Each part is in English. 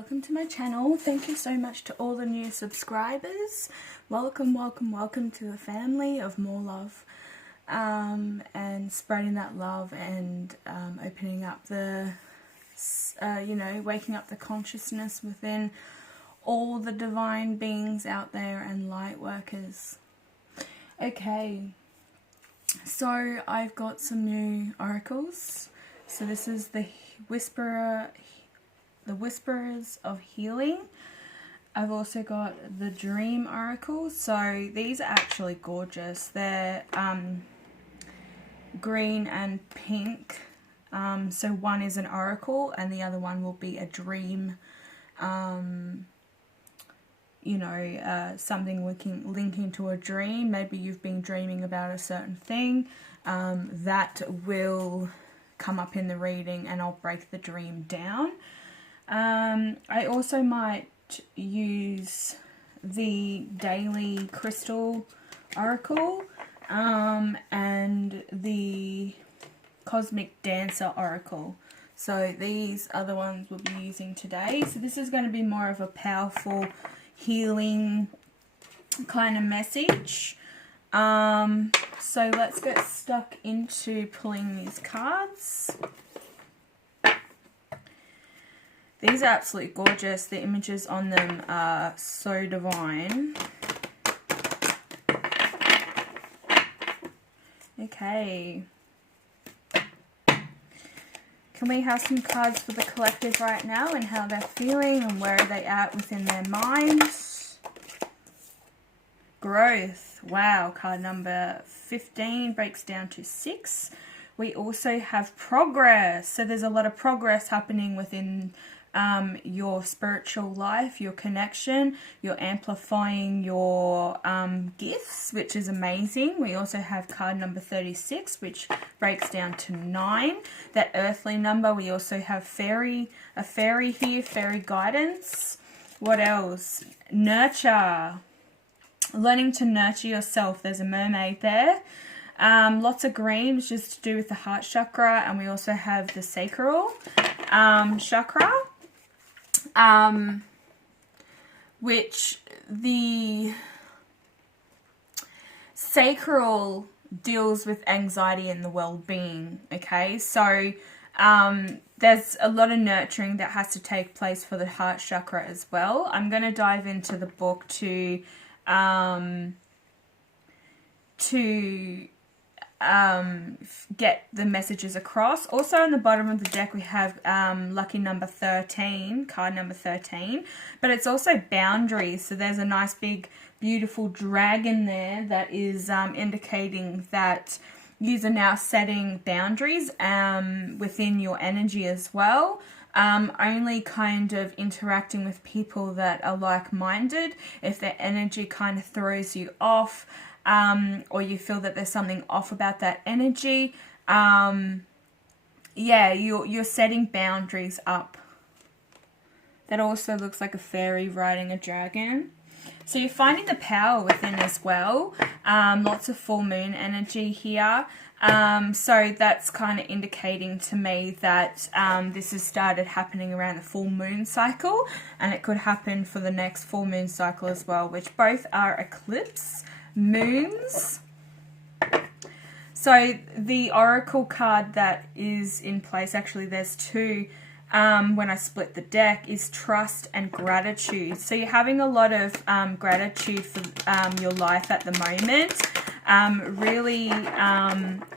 welcome to my channel. Thank you so much to all the new subscribers. Welcome, welcome, welcome to the family of More Love, and spreading that love and opening up the, waking up the consciousness within all the divine beings out there and light workers. Okay, so I've got some new oracles. So this is the Whisperers of Healing. I've also got the Dream Oracle. So these are actually gorgeous. They're green and pink. So one is an oracle and the other one will be a dream. Something linking to a dream. Maybe you've been dreaming about a certain thing. That will come up in the reading and I'll break the dream down. I also might use the Daily Crystal Oracle and the Cosmic Dancer Oracle. So these are the ones we'll be using today. So this is going to be more of a powerful healing kind of message. So let's get stuck into pulling these cards. These are absolutely gorgeous. The images on them are so divine. Okay. Can we have some cards for the collective right now and how they're feeling and where are they at within their minds? Growth. Wow, card number 15 breaks down to 6. We also have progress. So there's a lot of progress happening within your spiritual life, your connection. You're amplifying your gifts, which is amazing. We also have card number 36, which breaks down to 9. That earthly number. We also have a fairy here, fairy guidance. What else? Nurture. Learning to nurture yourself. There's a mermaid there. Lots of green, which is to do with the heart chakra, and we also have the sacral chakra, which the sacral deals with anxiety and the well-being. Okay, so there's a lot of nurturing that has to take place for the heart chakra as well. I'm going to dive into the book to get the messages across. Also on the bottom of the deck we have lucky number 13, card number 13, but it's also boundaries. So there's a nice big beautiful dragon there that is indicating that you are now setting boundaries within your energy as well. Only kind of interacting with people that are like-minded. If their energy kind of throws you off, or you feel that there's something off about that energy, you're setting boundaries up. That also looks like a fairy riding a dragon. So you're finding the power within as well. Lots of full moon energy here. So that's kind of indicating to me that this has started happening around the full moon cycle, and it could happen for the next full moon cycle as well, which both are eclipse moons. So the oracle card that is in place, actually there's two when I split the deck, is trust and gratitude. So you're having a lot of gratitude for your life at the moment. Really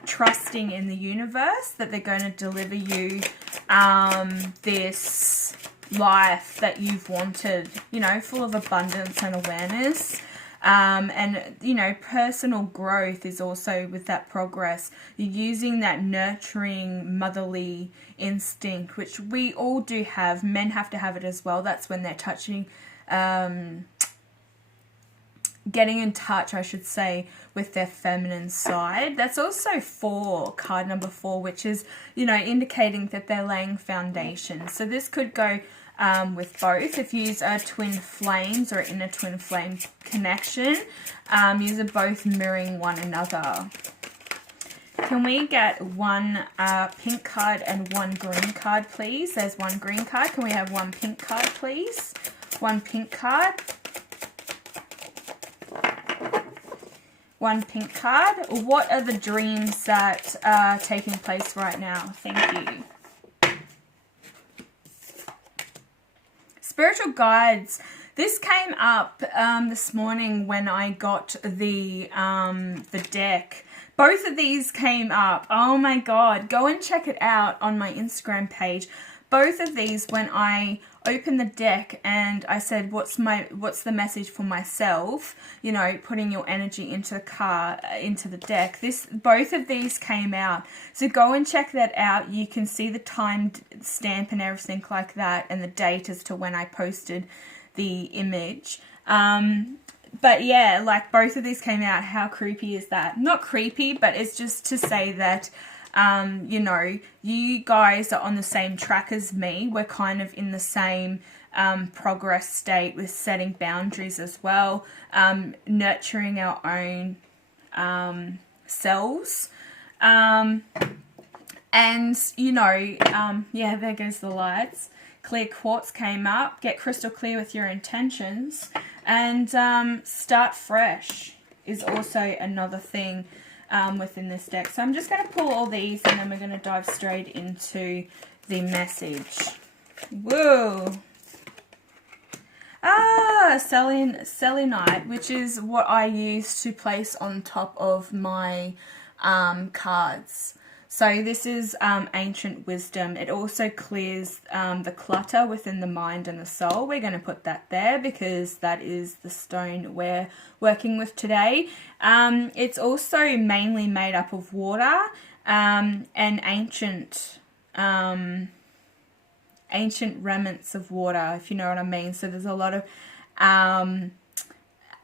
trusting in the universe that they're going to deliver you this life that you've wanted, full of abundance and awareness. And personal growth is also with that progress. You're using that nurturing motherly instinct, which we all do have. Men have to have it as well. That's when they're touching, getting in touch, I should say, with their feminine side. That's also card number 4, which is, indicating that they're laying foundation. So this could go with both. If you are twin flames or in a twin flame connection, you are both mirroring one another. Can we get one pink card and one green card, please? There's one green card. Can we have one pink card, please? One pink card. One pink card. What are the dreams that are taking place right now? Thank you. Spiritual guides. This came up this morning when I got the deck. Both of these came up. Oh my God. Go and check it out on my Instagram page. Both of these, when I opened the deck and I said, what's the message for myself? You know, putting your energy into the deck. Both of these came out. So go and check that out. You can see the time stamp and everything like that, and the date as to when I posted the image. But yeah, like both of these came out. How creepy is that? Not creepy, but it's just to say that, you know, you guys are on the same track as me. We're kind of in the same progress state with setting boundaries as well, nurturing our own selves. And, you know, yeah, there goes the lights. Clear quartz came up. Get crystal clear with your intentions. And start fresh is also another thing within this deck. So I'm just going to pull all these and then we're going to dive straight into the message. Whoa. Selenite, which is what I use to place on top of my cards. So this is ancient wisdom. It also clears the clutter within the mind and the soul. We're going to put that there because that is the stone we're working with today. It's also mainly made up of water and ancient remnants of water, if you know what I mean. So there's a lot of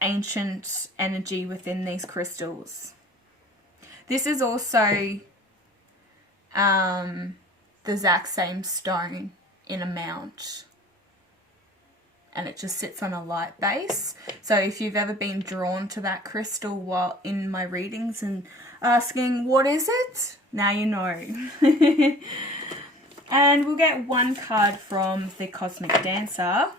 ancient energy within these crystals. This is also the exact same stone in amount, and it just sits on a light base. So if you've ever been drawn to that crystal while in my readings and asking what is it, now you know. And we'll get one card from the Cosmic Dancer.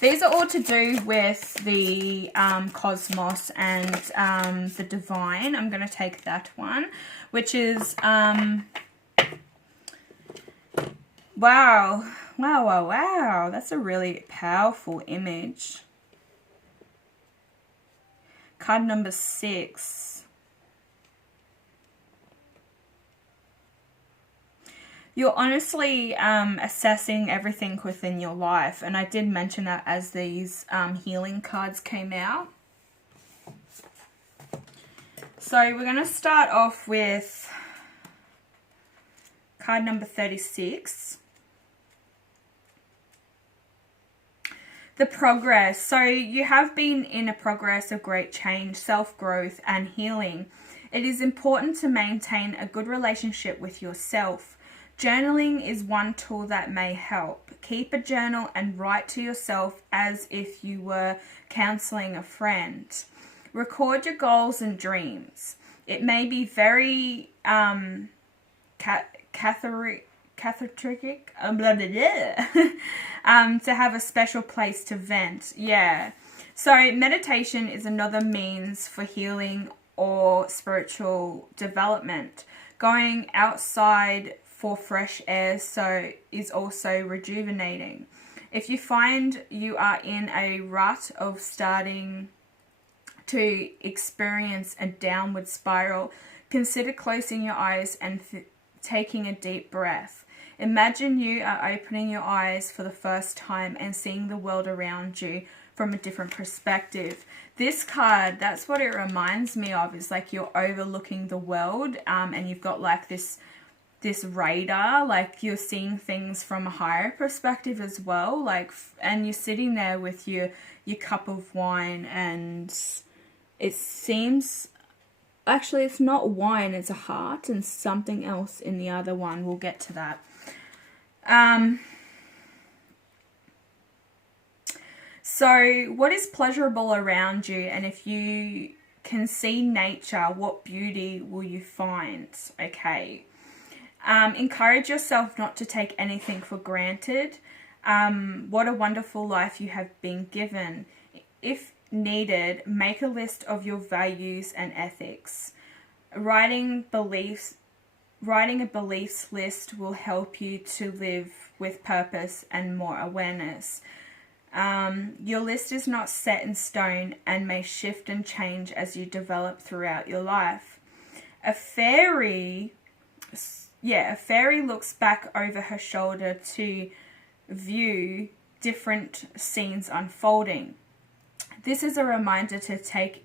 These are all to do with the cosmos and the divine. I'm going to take that one, which is, wow. That's a really powerful image. Card number 6. You're honestly assessing everything within your life. And I did mention that as these healing cards came out. So we're going to start off with card number 36. The progress. So you have been in a progress of great change, self-growth and healing. It is important to maintain a good relationship with yourself. Journaling is one tool that may help. Keep a journal and write to yourself as if you were counseling a friend. Record your goals and dreams. It may be very cathartic to have a special place to vent. Yeah. So meditation is another means for healing or spiritual development. Going outside for fresh air is also rejuvenating. If you find you are in a rut of starting to experience a downward spiral, consider closing your eyes and taking a deep breath. Imagine you are opening your eyes for the first time and seeing the world around you from a different perspective. This card, that's what it reminds me of, is like you're overlooking the world and you've got like this radar, like you're seeing things from a higher perspective as well, like, and you're sitting there with your cup of wine, and it seems, actually it's not wine, it's a heart and something else in the other one. We'll get to that. So what is pleasurable around you, and if you can see nature, what beauty will you find? Okay. Encourage yourself not to take anything for granted. What a wonderful life you have been given. If needed, make a list of your values and ethics. Writing a beliefs list will help you to live with purpose and more awareness. Your list is not set in stone and may shift and change as you develop throughout your life. A fairy looks back over her shoulder to view different scenes unfolding. This is a reminder to take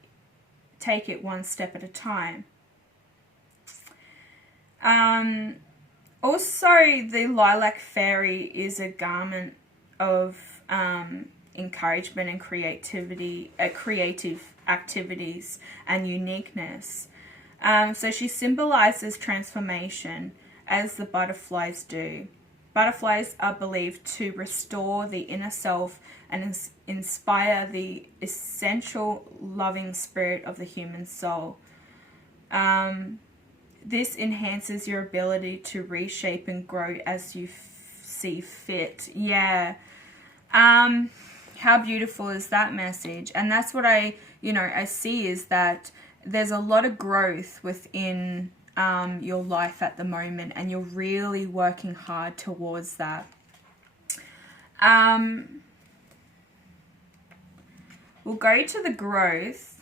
it one step at a time. Also, the lilac fairy is a garment of encouragement and creativity, creative activities and uniqueness. So she symbolizes transformation, as the butterflies do. Butterflies are believed to restore the inner self and inspire the essential loving spirit of the human soul. This enhances your ability to reshape and grow as you see fit. Yeah. How beautiful is that message? And that's what I see, is that there's a lot of growth within your life at the moment, and you're really working hard towards that. We'll go to the growth.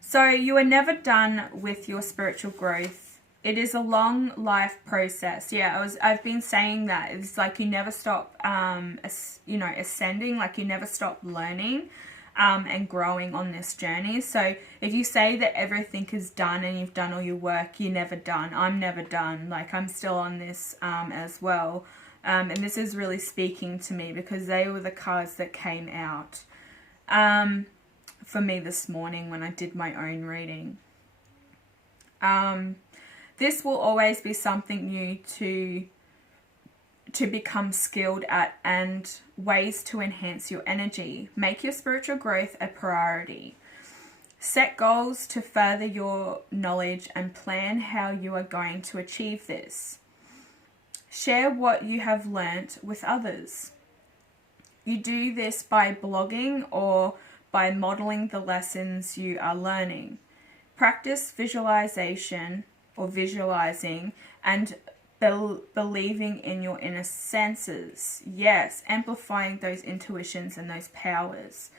So you are never done with your spiritual growth. It is a long life process. Yeah, I've been saying that. It's like you never stop, ascending. Like you never stop learning, and growing on this journey. So if you say that everything is done and you've done all your work, you're never done. I'm never done. Like I'm still on this as well. And this is really speaking to me because they were the cards that came out for me this morning when I did my own reading. This will always be something new to become skilled at, and ways to enhance your energy. Make your spiritual growth a priority. Set goals to further your knowledge and plan how you are going to achieve this. Share what you have learnt with others. You do this by blogging or by modeling the lessons you are learning. Practice visualization or visualizing and believing in your inner senses. Yes, amplifying those intuitions and those powers.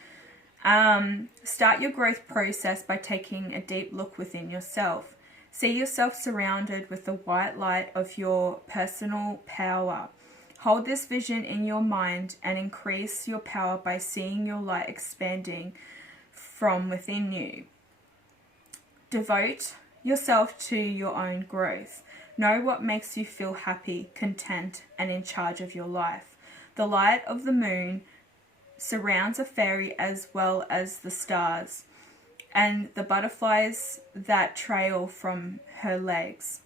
Start your growth process by taking a deep look within yourself. See yourself surrounded with the white light of your personal power. Hold this vision in your mind and increase your power by seeing your light expanding from within you. Devote yourself to your own growth. Know what makes you feel happy, content, and in charge of your life. The light of the moon surrounds a fairy as well as the stars and the butterflies that trail from her legs.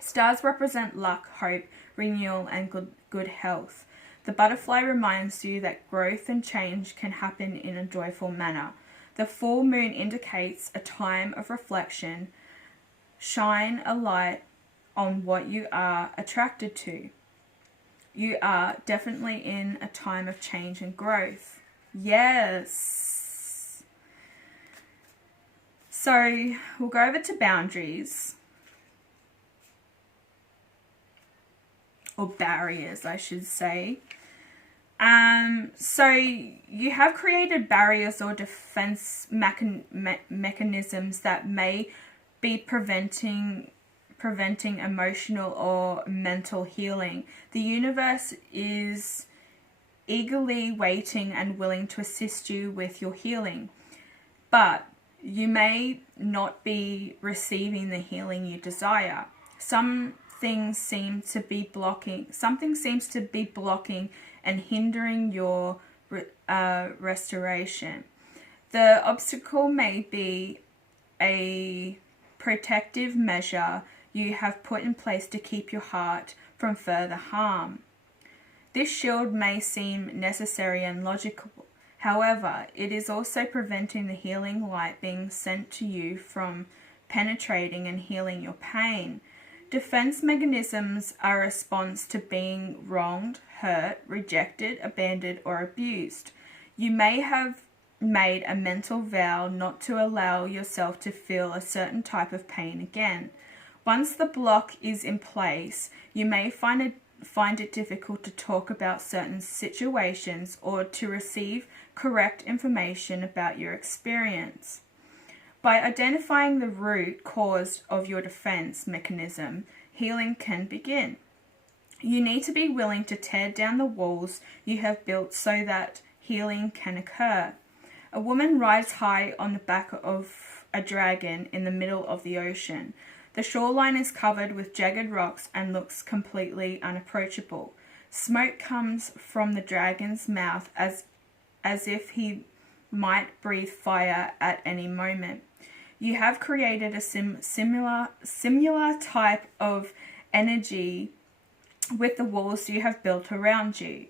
Stars represent luck, hope, renewal, and good health. The butterfly reminds you that growth and change can happen in a joyful manner. The full moon indicates a time of reflection. Shine a light on what you are attracted to. You are definitely in a time of change and growth. Yes. So we'll go over to boundaries. Or barriers, I should say. So you have created barriers or defense mechanisms that may be preventing emotional or mental healing. The universe is eagerly waiting and willing to assist you with your healing, but you may not be receiving the healing you desire. Something seems to be blocking and hindering your restoration. The obstacle may be a protective measure you have put in place to keep your heart from further harm. This shield may seem necessary and logical. However, it is also preventing the healing light being sent to you from penetrating and healing your pain. Defense mechanisms are a response to being wronged, hurt, rejected, abandoned, or abused. You may have made a mental vow not to allow yourself to feel a certain type of pain again. Once the block is in place, you may find it difficult to talk about certain situations or to receive correct information about your experience. By identifying the root cause of your defense mechanism, healing can begin. You need to be willing to tear down the walls you have built so that healing can occur. A woman rides high on the back of a dragon in the middle of the ocean. The shoreline is covered with jagged rocks and looks completely unapproachable. Smoke comes from the dragon's mouth as if he might breathe fire at any moment. You have created a similar type of energy with the walls you have built around you.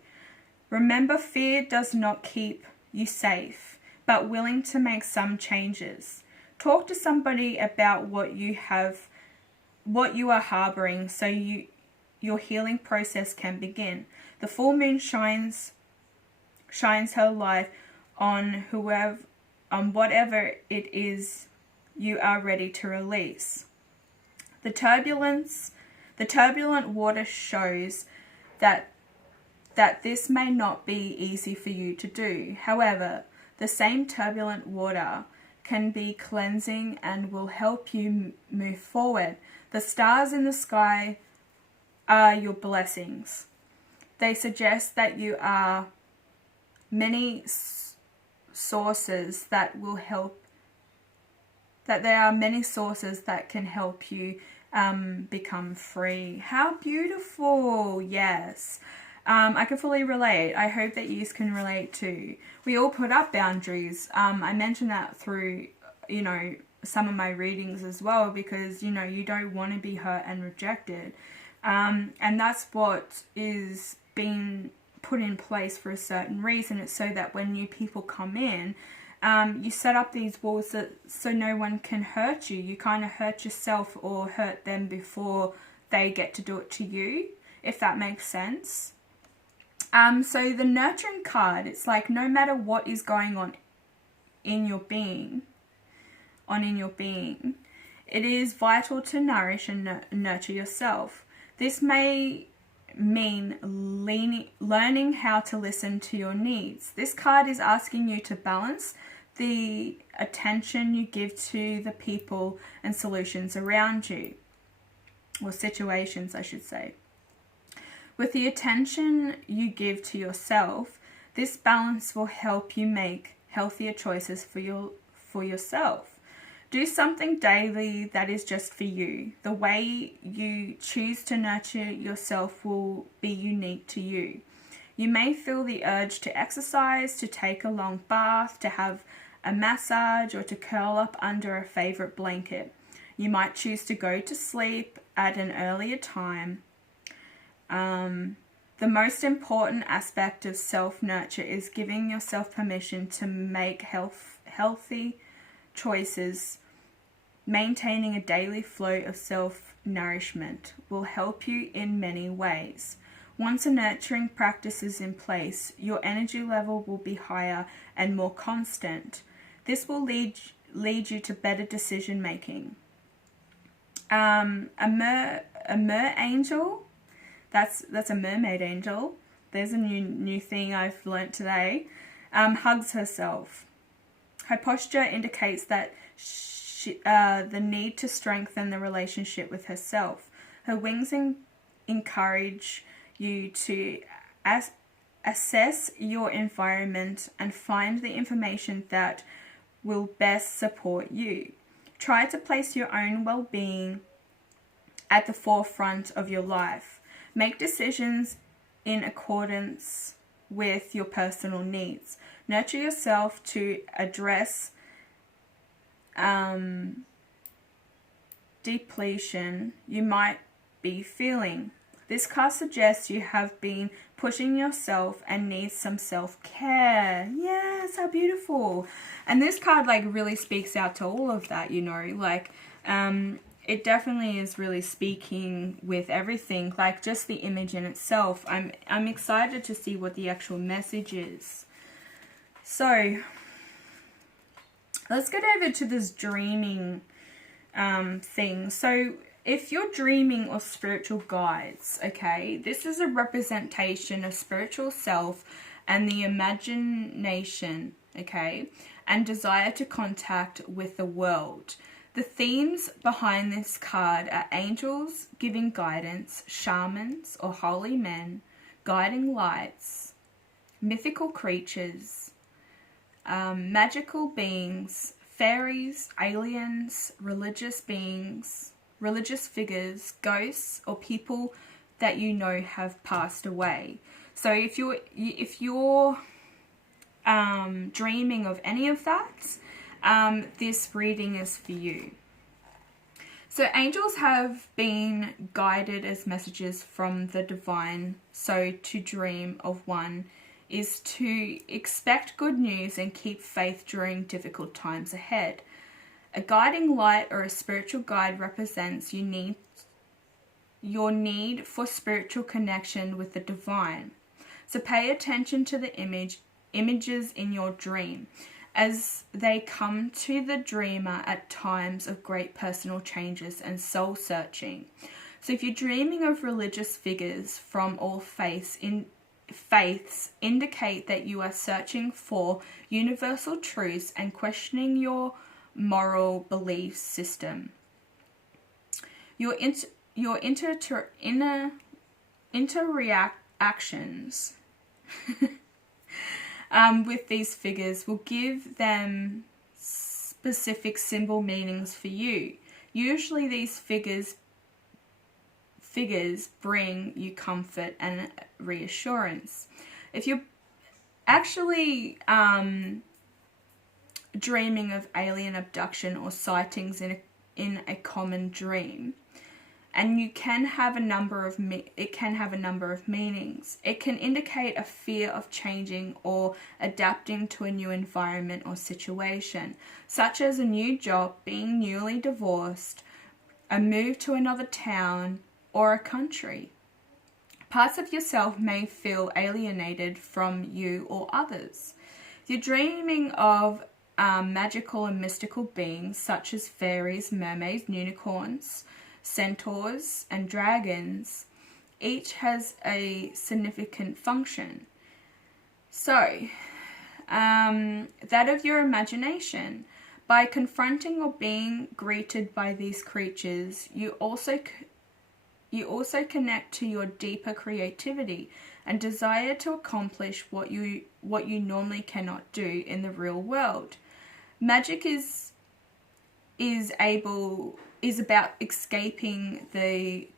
Remember, fear does not keep you safe, but willing to make some changes. Talk to somebody about what you are harboring so your healing process can begin. The full moon shines her light on whatever it is you are ready to release. The turbulent water shows that this may not be easy for you to do. However, the same turbulent water can be cleansing and will help you move forward. The stars in the sky are your blessings. They suggest that you are many sources that will help, that there are many sources that can help you become free. How beautiful. Yes. I can fully relate. I hope that you can relate too. We all put up boundaries. I mentioned that through, some of my readings as well, because, you don't want to be hurt and rejected. And that's what is being put in place for a certain reason. It's so that when new people come in, you set up these walls so no one can hurt you. You kind of hurt yourself or hurt them before they get to do it to you, if that makes sense. So the nurturing card, it's like no matter what is going on in your being, it is vital to nourish and nurture yourself. This may mean learning how to listen to your needs. This card is asking you to balance the attention you give to the people and solutions around you, or situations, I should say. With the attention you give to yourself, this balance will help you make healthier choices for yourself. Do something daily that is just for you. The way you choose to nurture yourself will be unique to you. You may feel the urge to exercise, to take a long bath, to have a massage, or to curl up under a favorite blanket. You might choose to go to sleep at an earlier time. The most important aspect of self-nurture is giving yourself permission to make healthy choices. Maintaining a daily flow of self-nourishment will help you in many ways. Once a nurturing practice is in place, your energy level will be higher and more constant. This will lead you to better decision making. A mer angel, that's a mermaid angel. There's a new thing I've learnt today. Hugs herself. Her posture indicates that the need to strengthen the relationship with herself. Her wings encourage you to assess your environment and find the information that will best support you. Try to place your own well-being at the forefront of your life. Make decisions in accordance with your personal needs. Nurture yourself to address depletion you might be feeling. This card suggests you have been pushing yourself and need some self-care. Yes, how beautiful. And this card like really speaks out to all of that, you know, like it definitely is really speaking with everything, like just the image in itself. I'm excited to see what the actual message is. So let's get over to this dreaming thing. So if you're dreaming of spiritual guides, okay, this is a representation of spiritual self and the imagination, okay, and desire to contact with the world. The themes behind this card are angels giving guidance, shamans or holy men, guiding lights, mythical creatures, magical beings, fairies, aliens, religious beings, religious figures, ghosts, or people that you know have passed away. So if you're dreaming of any of that, this reading is for you. So angels have been guided as messages from the divine. So to dream of one is to expect good news and keep faith during difficult times ahead. A guiding light or a spiritual guide represents your need for spiritual connection with the divine. So pay attention to the images in your dream as they come to the dreamer at times of great personal changes and soul searching. So if you're dreaming of religious figures from all faiths indicate that you are searching for universal truths and questioning your moral belief system. Your interactions with these figures will give them specific symbol meanings for you. Usually these figures bring you comfort and reassurance. If you're actually dreaming of alien abduction or sightings in a common dream, and it can have a number of meanings. It can indicate a fear of changing or adapting to a new environment or situation, such as a new job, being newly divorced, a move to another town or a country. Parts of yourself may feel alienated from you or others. If you're dreaming of magical and mystical beings such as fairies, mermaids, unicorns, centaurs, and dragons, each has a significant function. So, that of your imagination. By confronting or being greeted by these creatures, you also connect to your deeper creativity and desire to accomplish what you normally cannot do in the real world. Magic is about escaping the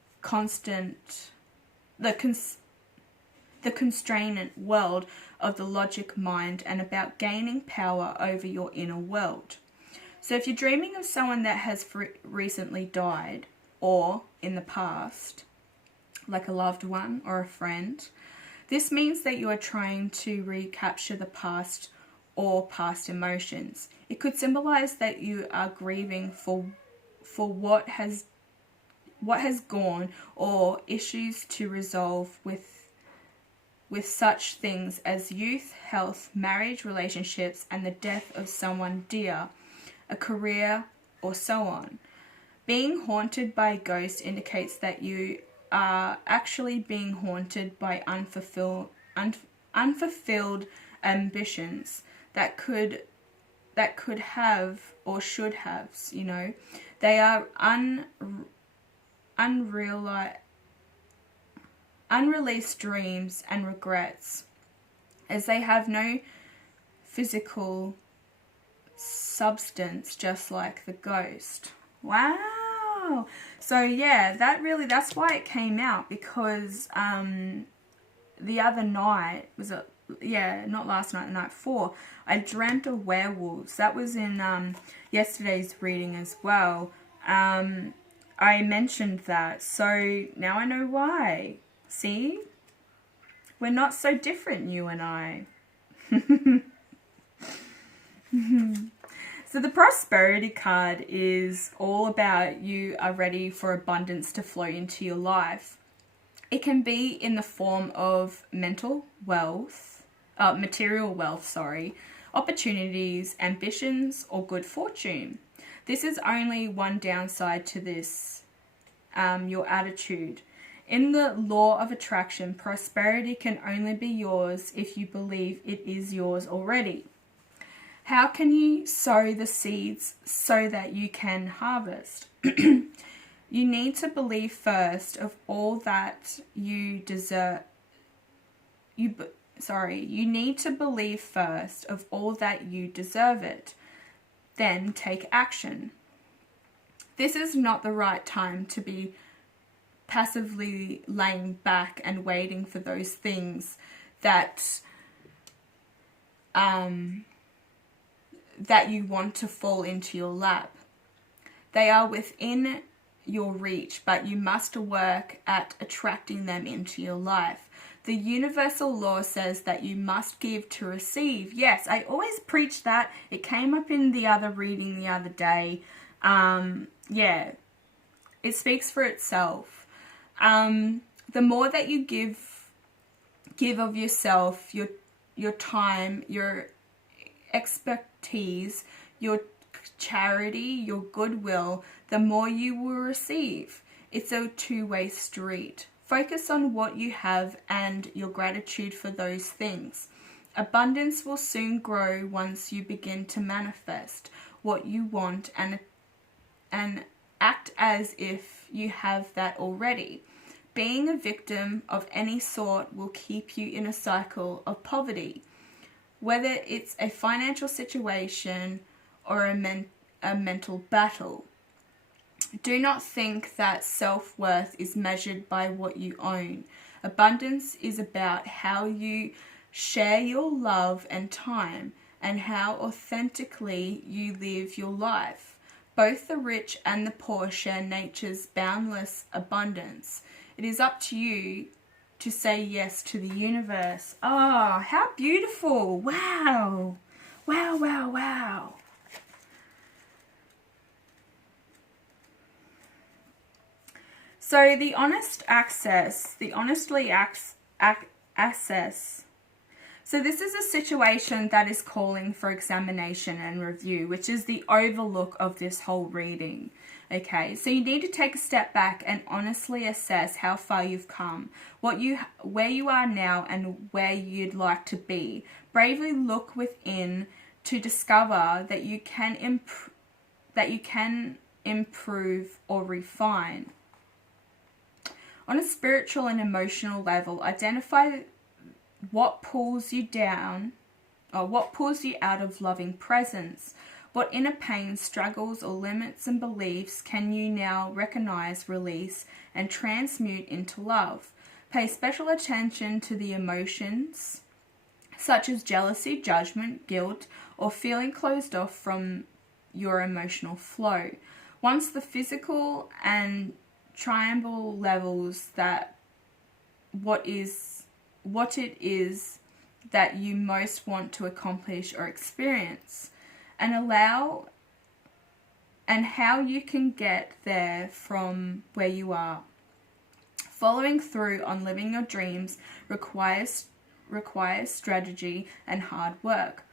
constrained world of the logic mind and about gaining power over your inner world. So if you're dreaming of someone that has recently died or in the past, like a loved one or a friend, this means that you are trying to recapture the past or past emotions. It could symbolize that you are grieving for what has gone or issues to resolve with such things as youth, health, marriage, relationships, and the death of someone dear, a career, or so on. Being haunted by a ghost indicates that you are actually being haunted by unfulfilled ambitions that could have or should have, you know. They are unreleased dreams and regrets, as they have no physical substance, just like the ghost. Wow. So yeah, that's why it came out, because the other night, not last night, the night before, I dreamt of werewolves. That was in yesterday's reading as well. I mentioned that, so now I know why. See? We're not so different, you and I. So the prosperity card is all about you are ready for abundance to flow into your life. It can be in the form of material wealth, opportunities, ambitions, or good fortune. This is only one downside to this, your attitude. In the law of attraction, prosperity can only be yours if you believe it is yours already. How can you sow the seeds so that you can harvest? You need to believe first of all that you deserve. You need to believe first of all that you deserve it. Then take action. This is not the right time to be passively laying back and waiting for those things that that you want to fall into your lap. They are within your reach, but you must work at attracting them into your life. The universal law says that you must give to receive. Yes, I always preach that. It came up in the other reading the other day. Yeah, it speaks for itself. The more that you give of yourself, your time, your expertise, your charity, your goodwill, the more you will receive. It's a two-way street. Focus on what you have and your gratitude for those things. Abundance will soon grow once you begin to manifest what you want and act as if you have that already. Being a victim of any sort will keep you in a cycle of poverty. Whether it's a financial situation or a mental battle. Do not think that self-worth is measured by what you own. Abundance is about how you share your love and time and how authentically you live your life. Both the rich and the poor share nature's boundless abundance. It is up to you to say yes to the universe. Oh, how beautiful. Wow. Wow, wow, wow. So the honestly access. So this is a situation that is calling for examination and review, which is the overlook of this whole reading. Okay, so you need to take a step back and honestly assess how far you've come, where you are now and where you'd like to be. Bravely look within to discover that you can improve or refine. On a spiritual and emotional level, identify what pulls you down or what pulls you out of loving presence. What inner pain, struggles, or limits and beliefs can you now recognize, release, and transmute into love? Pay special attention to the emotions such as jealousy, judgment, guilt, or feeling closed off from your emotional flow. Once the physical and triangle levels that what it is that you most want to accomplish or experience, and how you can get there from where you are. Following through on living your dreams requires strategy and hard work.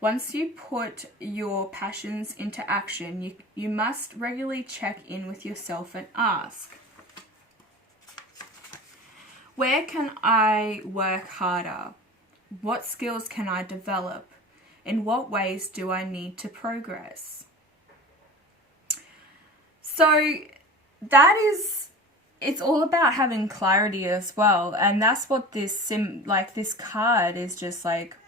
Once you put your passions into action, you must regularly check in with yourself and ask, where can I work harder? What skills can I develop? In what ways do I need to progress? So it's all about having clarity as well. And that's what this card is just like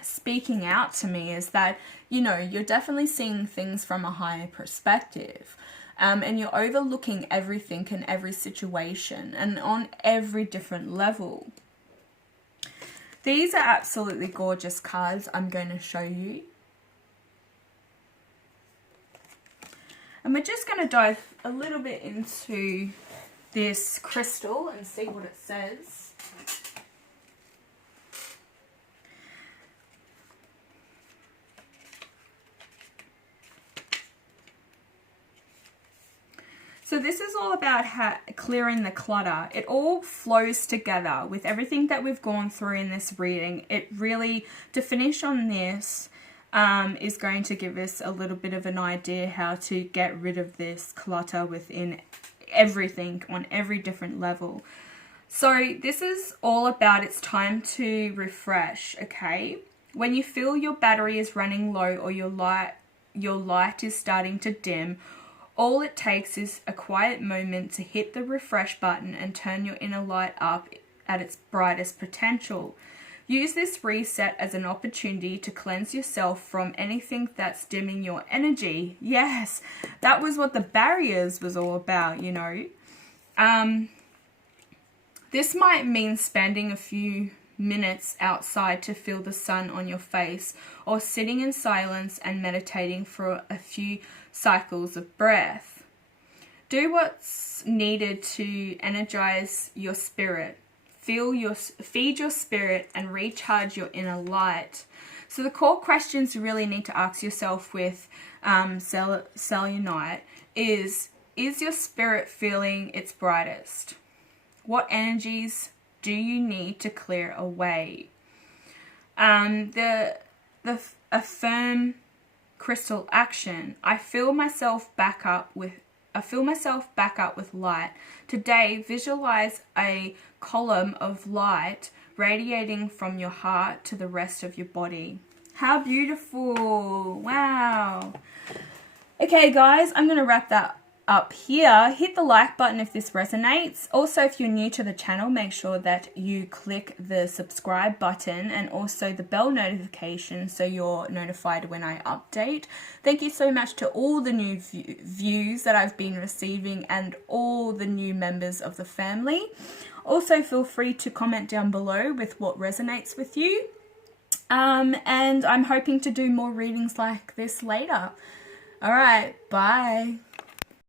speaking out to me, is that, you're definitely seeing things from a higher perspective. And you're overlooking everything in every situation and on every different level. These are absolutely gorgeous cards I'm going to show you. And we're just going to dive a little bit into this crystal and see what it says. So this is all about clearing the clutter. It all flows together with everything that we've gone through in this reading. It really, to finish on this, is going to give us a little bit of an idea how to get rid of this clutter within everything on every different level. So this is all about it's time to refresh, okay? When you feel your battery is running low or your light is starting to dim, all it takes is a quiet moment to hit the refresh button and turn your inner light up at its brightest potential. Use this reset as an opportunity to cleanse yourself from anything that's dimming your energy. Yes, that was what the barriers was all about, you know. This might mean spending a few minutes outside to feel the sun on your face, or sitting in silence and meditating for a few cycles of breath. Do what's needed to energize your spirit. Feed your spirit and recharge your inner light. So the core questions you really need to ask yourself with selenite is your spirit feeling its brightest? What energies do you need to clear away? The affirm crystal action. I feel myself back up with light. Today, visualize a column of light radiating from your heart to the rest of your body. How beautiful. Wow. Okay, guys, I'm going to wrap that up here. Hit the like button if this resonates. Also, if you're new to the channel, make sure that you click the subscribe button and also the bell notification so you're notified when I update. Thank you so much to all the new views that I've been receiving and all the new members of the family. Also, feel free to comment down below with what resonates with you. And I'm hoping to do more readings like this later. All right, bye.